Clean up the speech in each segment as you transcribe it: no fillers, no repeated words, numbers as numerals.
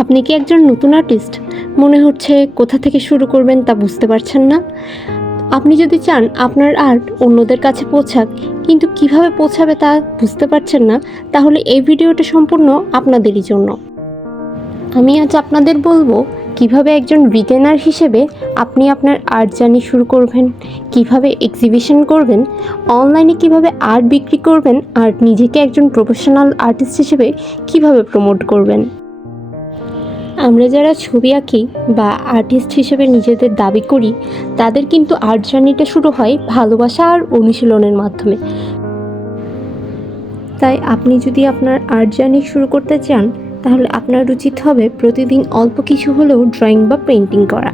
আপনি কি একজন নতুন আর্টিস্ট? মনে হচ্ছে কোথা থেকে শুরু করবেন তা বুঝতে পারছেন না? আপনি যদি চান আপনার আর্ট অন্যদের কাছে পৌঁছাক, কিন্তু কিভাবে পৌঁছাবে তা বুঝতে পারছেন না, তাহলে এই ভিডিওটা সম্পূর্ণ আপনাদেরই জন্য। আমি আজ আপনাদের বলবো কিভাবে একজন বিগিনার হিসেবে আপনি আপনার আর্ট জার্নি শুরু করবেন, কিভাবে এক্সিবিশন করবেন, অনলাইনে কিভাবে আর্ট বিক্রি করবেন, আর নিজেকে একজন প্রফেশনাল আর্টিস্ট হিসেবে কিভাবে প্রমোট করবেন। আমরা যারা ছবি আঁকি বা আর্টিস্ট হিসেবে নিজেদের দাবি করি, তাদের কিন্তু আর্ট জার্নিটা শুরু হয় ভালোবাসা আর অনুশীলনের মাধ্যমে। তাই আপনি যদি আপনার আর্ট জার্নি শুরু করতে চান, তাহলে আপনার উচিত হবে প্রতিদিন অল্প কিছু হলেও ড্রয়িং বা পেন্টিং করা।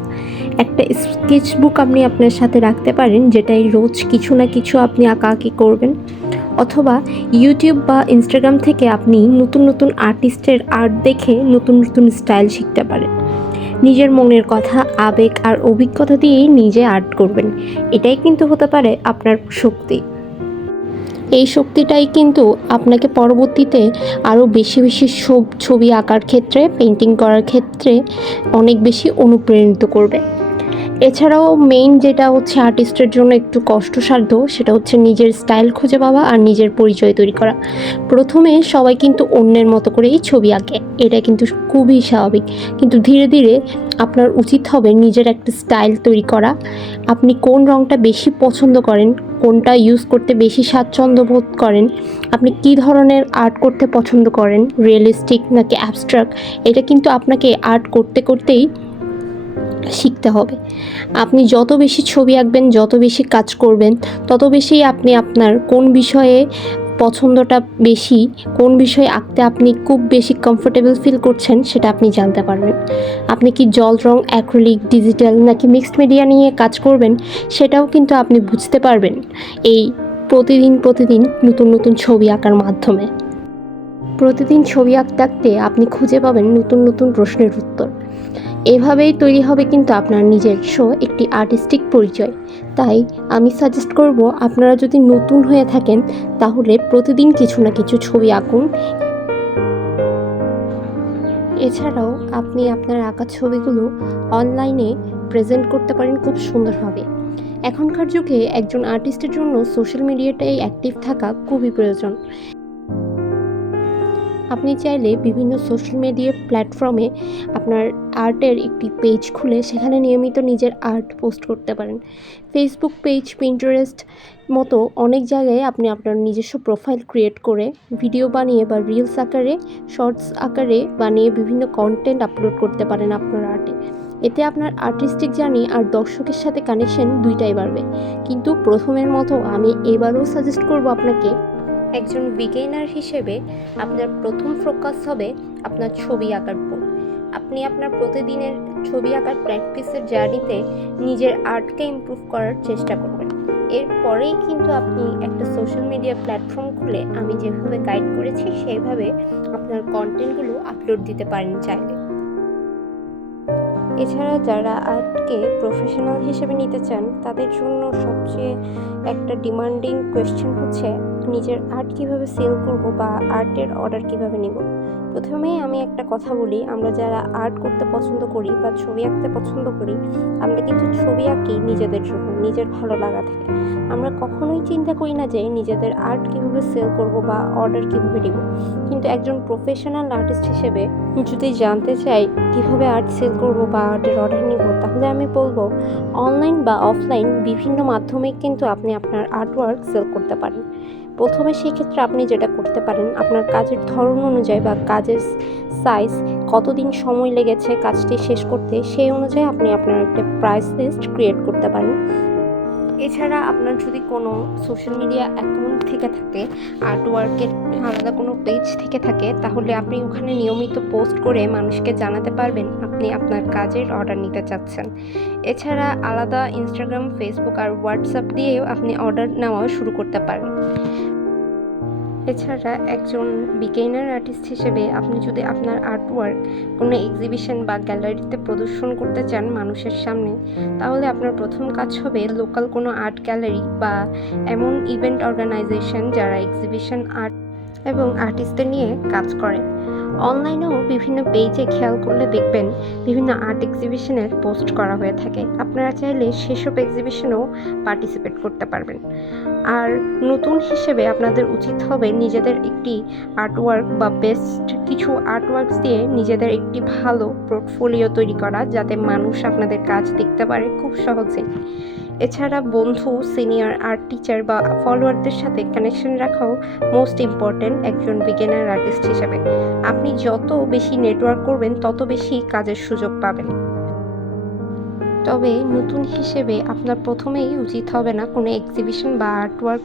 একটা স্কেচ বুক আপনি আপনার সাথে রাখতে পারেন, যেটাই রোজ কিছু না কিছু আপনি আঁকাআঁকি করবেন। অথবা ইউটিউব বা ইনস্টাগ্রাম থেকে আপনি নতুন নতুন আর্টিস্টের আর্ট দেখে নতুন নতুন স্টাইল শিখতে পারেন। নিজের মনের কথা, আবেগ আর অভিজ্ঞতা দিয়েই নিজে আর্ট করবেন। এটাই কিন্তু হতে পারে আপনার শক্তি। এই শক্তিটাই কিন্তু আপনাকে পরবর্তীতে আরও বেশি বেশি ছবি আঁকার ক্ষেত্রে, পেন্টিং করার ক্ষেত্রে অনেক বেশি অনুপ্রাণিত করবে। এছাড়াও মেইন যেটা হচ্ছে আর্টিস্টের জন্য একটু কষ্টসাধ্য, সেটা হচ্ছে নিজের স্টাইল খুঁজে পাওয়া আর নিজের পরিচয় তৈরি করা। প্রথমে সবাই কিন্তু অন্যের মতো করেই ছবি আঁকে, এটা কিন্তু খুবই স্বাভাবিক। কিন্তু ধীরে ধীরে আপনার উচিত হবে নিজের একটা স্টাইল তৈরি করা। আপনি কোন রঙটা বেশি পছন্দ করেন, কোনটা ইউজ করতে বেশি স্বাচ্ছন্দ্য বোধ করেন, আপনি কী ধরনের আর্ট করতে পছন্দ করেন, রিয়েলিস্টিক নাকি অ্যাবস্ট্রাক্ট, এটা কিন্তু আপনাকে আর্ট করতে করতেই শিখতে হবে। আপনি যত বেশি ছবি আঁকবেন, যত বেশি কাজ করবেন, তত বেশি আপনি আপনার কোন বিষয়ে পছন্দটা বেশি, কোন বিষয়ে আঁকতে আপনি খুব বেশি কমফোর্টেবল ফিল করছেন, সেটা আপনি জানতে পারবেন। আপনি কি জল রং, অ্যাক্রিলিক, ডিজিটাল নাকি মিক্সড মিডিয়া নিয়ে কাজ করবেন, সেটাও কিন্তু আপনি বুঝতে পারবেন এই প্রতিদিন নতুন নতুন ছবি আঁকার মাধ্যমে। প্রতিদিন ছবি আঁকতে আঁকতে আপনি খুঁজে পাবেন নতুন নতুন প্রশ্নের উত্তর। এভাবেই তৈরি হবে কিন্তু আপনার নিজস্ব একটি আর্টিস্টিক পরিচয়। তাই আমি সাজেস্ট করব, আপনারা যদি নতুন হয়ে থাকেন, তাহলে প্রতিদিন কিছু না কিছু ছবি আঁকুন। এছাড়াও আপনি আপনার আঁকা ছবিগুলো অনলাইনে প্রেজেন্ট করতে পারেন খুব সুন্দরভাবে। এখনকার যুগে একজন আর্টিস্টের জন্য সোশ্যাল মিডিয়াটাই অ্যাক্টিভ থাকা খুবই প্রয়োজন। আপনি চাইলে বিভিন্ন সোশ্যাল মিডিয়া প্ল্যাটফর্মে আপনার আর্টের একটি পেজ খুলে সেখানে নিয়মিত নিজের আর্ট পোস্ট করতে পারেন। ফেসবুক পেজ, পিন্টারেস্ট মতো অনেক জায়গায় আপনি আপনার নিজস্ব প্রোফাইল ক্রিয়েট করে ভিডিও বানিয়ে বা রিলস আকারে, শর্টস আকারে বানিয়ে বিভিন্ন কন্টেন্ট আপলোড করতে পারেন আপনার আর্টে। এতে আপনার আর্টিস্টিক জার্নি আর দর্শকের সাথে কানেকশন দুইটাই বাড়বে। কিন্তু প্রথমের মতো আমি এবারও সাজেস্ট করব আপনাকে, একজন বিগিনার হিসেবে আপনার প্রথম ফোকাস হবে আপনার ছবি আঁকার উপর। আপনি আপনার প্রতিদিনের ছবি আঁকার প্র্যাকটিসের জার্নিতে নিজের আর্টকে ইমপ্রুভ করার চেষ্টা করবেন। এরপরেই কিন্তু আপনি একটা সোশ্যাল মিডিয়া প্ল্যাটফর্ম খুলে আমি যেভাবে গাইড করেছি সেইভাবে আপনার কন্টেন্টগুলো আপলোড দিতে পারেন চাইলে। এছাড়া যারা আর্টকে প্রফেশনাল হিসেবে নিতে চান, তাদের জন্য সবচেয়ে একটা ডিমান্ডিং কোয়েশ্চেন হচ্ছে নিজের আর্ট কীভাবে সেল করব বা আর্টের অর্ডার কীভাবে নিব। প্রথমেই আমি একটা কথা বলি, আমরা যারা আর্ট করতে পছন্দ করি বা ছবি আঁকতে পছন্দ করি, আমরা কিন্তু ছবি আঁকি নিজেদের জন্য, নিজের ভালো লাগা থেকে। আমরা কখনোই চিন্তা করি না যে নিজেদের আর্ট কীভাবে সেল করব বা অর্ডার কীভাবে দিব। কিন্তু একজন প্রফেশনাল আর্টিস্ট হিসেবে যদি জানতে চাই কীভাবে আর্ট সেল করব বা আর্টের অর্ডার নিব, তাহলে আমি বলবো অনলাইন বা অফলাইন বিভিন্ন মাধ্যমে কিন্তু আপনি আপনার আর্টওয়ার্ক সেল করতে পারেন। প্রথমে সেক্ষেত্রে আপনি যেটা করতে পারেন, আপনার কাজের ধরন অনুযায়ী বা কাজের সাইজ, কতদিন সময় লেগেছে কাজটি শেষ করতে, সেই অনুযায়ী আপনি আপনার একটা প্রাইস লিস্ট ক্রিয়েট করতে পারেন। এছাড়া আপনার যদি কোনো সোশ্যাল মিডিয়া অ্যাকাউন্ট থেকে থাকে, আর্টওয়ার্কের আলাদা কোনো পেজ থেকে থাকে, তাহলে আপনি ওখানে নিয়মিত পোস্ট করে মানুষকে জানাতে পারবেন আপনি আপনার কাজের অর্ডার নিতে চাচ্ছেন। এছাড়া আলাদা ইনস্টাগ্রাম, ফেসবুক আর হোয়াটসঅ্যাপ দিয়েও আপনি অর্ডার নেওয়া শুরু করতে পারেন। এছাড়া একজন বিগিনার আর্টিস্ট হিসেবে আপনি যদি আপনার আর্টওয়ার্ক কোনো এক্সিবিশন বা গ্যালারিতে প্রদর্শন করতে চান মানুষের সামনে, তাহলে আপনার প্রথম কাজ হবে লোকাল কোনো আর্ট গ্যালারি বা এমন ইভেন্ট অর্গানাইজেশন যারা এক্সিবিশন আর্ট এবং আর্টিস্টদের নিয়ে কাজ করে। অনলাইনেও বিভিন্ন পেজে খেয়াল করলে দেখবেন বিভিন্ন আর্ট এক্সিবিশনের পোস্ট করা হয়ে থাকে। আপনারা চাইলে সেসব এক্সিবিশনেও পার্টিসিপেট করতে পারবেন। আর নতুন হিসেবে আপনাদের উচিত হবে নিজেদের একটি আর্টওয়ার্ক বা বেস্ট কিছু আর্টওয়ার্কস দিয়ে নিজেদের একটি ভালো পোর্টফোলিও তৈরি করা, যাতে মানুষ আপনাদের কাজ দেখতে পারে খুব সহজেই। এছাড়া বন্ধু, সিনিয়র আর্ট টিচার বা ফলোয়ারদের সাথে কানেকশন রাখাও মোস্ট ইম্পর্ট্যান্ট একজন বিগিনার আর্টিস্ট হিসেবে। আপনি যত বেশি নেটওয়ার্ক করবেন তত বেশি কাজের সুযোগ পাবেন। তবে নতুন হিসেবে আপনার প্রথমেই উচিত হবে না কোনো এক্সিবিশন বা আর্টওয়ার্ক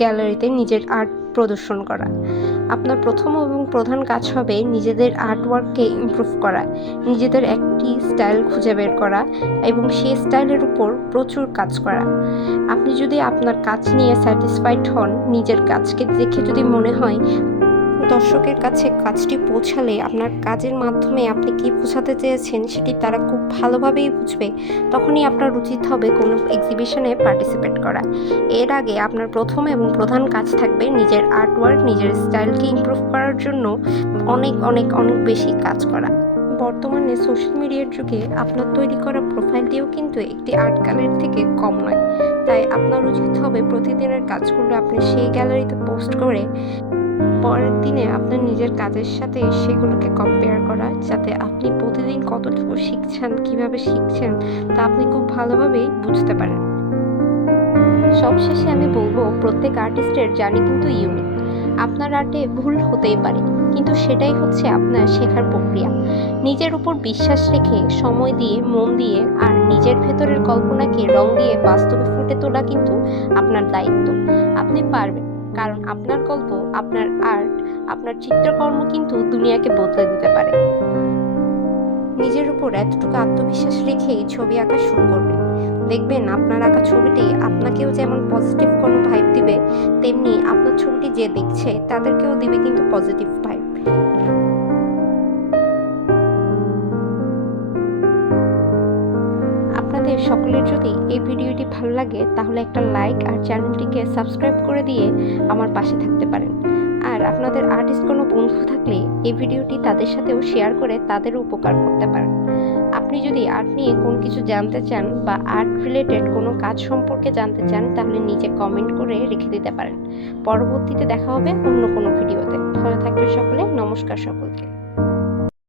গ্যালারিতে নিজের আর্ট প্রদর্শন করা। আপনার প্রথম এবং প্রধান কাজ হবে নিজেদের আর্টওয়ার্ককে ইমপ্রুভ করা, নিজেদের একটি স্টাইল খুঁজে বের করা এবং সেই স্টাইলের উপর প্রচুর কাজ করা। আপনি যদি আপনার কাজ নিয়ে স্যাটিসফাইড হন, নিজের কাজকে দেখে যদি মনে হয় দর্শকের কাছে কাজটি পৌঁছালে আপনার কাজের মাধ্যমে আপনি কী বোঝাতে চেয়েছেন সেটি তারা খুব ভালোভাবেই বুঝবে, তখনই আপনার উচিত হবে কোনো এক্সিবিশনে পার্টিসিপেট করা। এর আগে আপনার প্রথম এবং প্রধান কাজ থাকবে নিজের আর্টওয়ার্ক, নিজের স্টাইলকে ইমপ্রুভ করার জন্য অনেক অনেক অনেক বেশি কাজ করা। বর্তমানে সোশ্যাল মিডিয়ার যুগে আপনার তৈরি করা প্রোফাইল দিয়েও কিন্তু একটি আর্ট গ্যালারি থেকে কম নয়। তাই আপনার উচিত হবে প্রতিদিনের কাজগুলো আপনি সেই গ্যালারিতে পোস্ট করে পরের দিনে আপনার নিজের কাজের সাথে সেগুলোকে কম্পেয়ার করা, যাতে আপনি প্রতিদিন কতটুকু শিখছেন, কিভাবে শিখছেন তা আপনি খুব ভালোভাবেই বুঝতে পারেন। সবশেষে আমি বলবো, প্রত্যেক আর্টিস্টের জার্নি কিন্তু ইউনিক। আপনার আর্টে ভুল হতেই পারে, কিন্তু সেটাই হচ্ছে আপনার শেখার প্রক্রিয়া। নিজের উপর বিশ্বাস রেখে, সময় দিয়ে, মন দিয়ে আর নিজের ভেতরের কল্পনাকে রং দিয়ে বাস্তবে ফুটে তোলা কিন্তু আপনার দায়িত্ব। আপনি পারবেন, কারণ আপনার গল্প, আপনার আর্ট, আপনার চিত্রকর্ম কিন্তু দুনিয়াকে বদলে দিতে পারে। নিজের উপর এতটুকু আত্মবিশ্বাস রেখেই ছবি আঁকা শুরু করবেন। দেখবেন আপনার আঁকা ছবিটি আপনাকেও যেমন পজিটিভ কোনো ভাইব দিবে, তেমনি আপনার ছবিটি যে দেখছে তাদেরকেও দিবে কিন্তু পজিটিভ ভাইব। আপনাদের সকলের যদি এই ভিডিওটি ভালো লাগে, তাহলে একটা লাইক আর চ্যানেলটিকে সাবস্ক্রাইব করে দিয়ে আমার পাশে থাকতে পারেন। আর আপনাদের আর্টিস্ট কোনো বন্ধু থাকলে এই ভিডিওটি তাদের সাথেও শেয়ার করে তাদেরও উপকার করতে পারেন। আপনি যদি আর্ট নিয়ে কোনো কিছু জানতে চান বা আর্ট রিলেটেড কোনো কাজ সম্পর্কে জানতে চান, তাহলে নিচে কমেন্ট করে রেখে দিতে পারেন। পরবর্তীতে দেখা হবে অন্য কোনো ভিডিওতে। ভালো থাকবেন সকলে। নমস্কার সকলকে।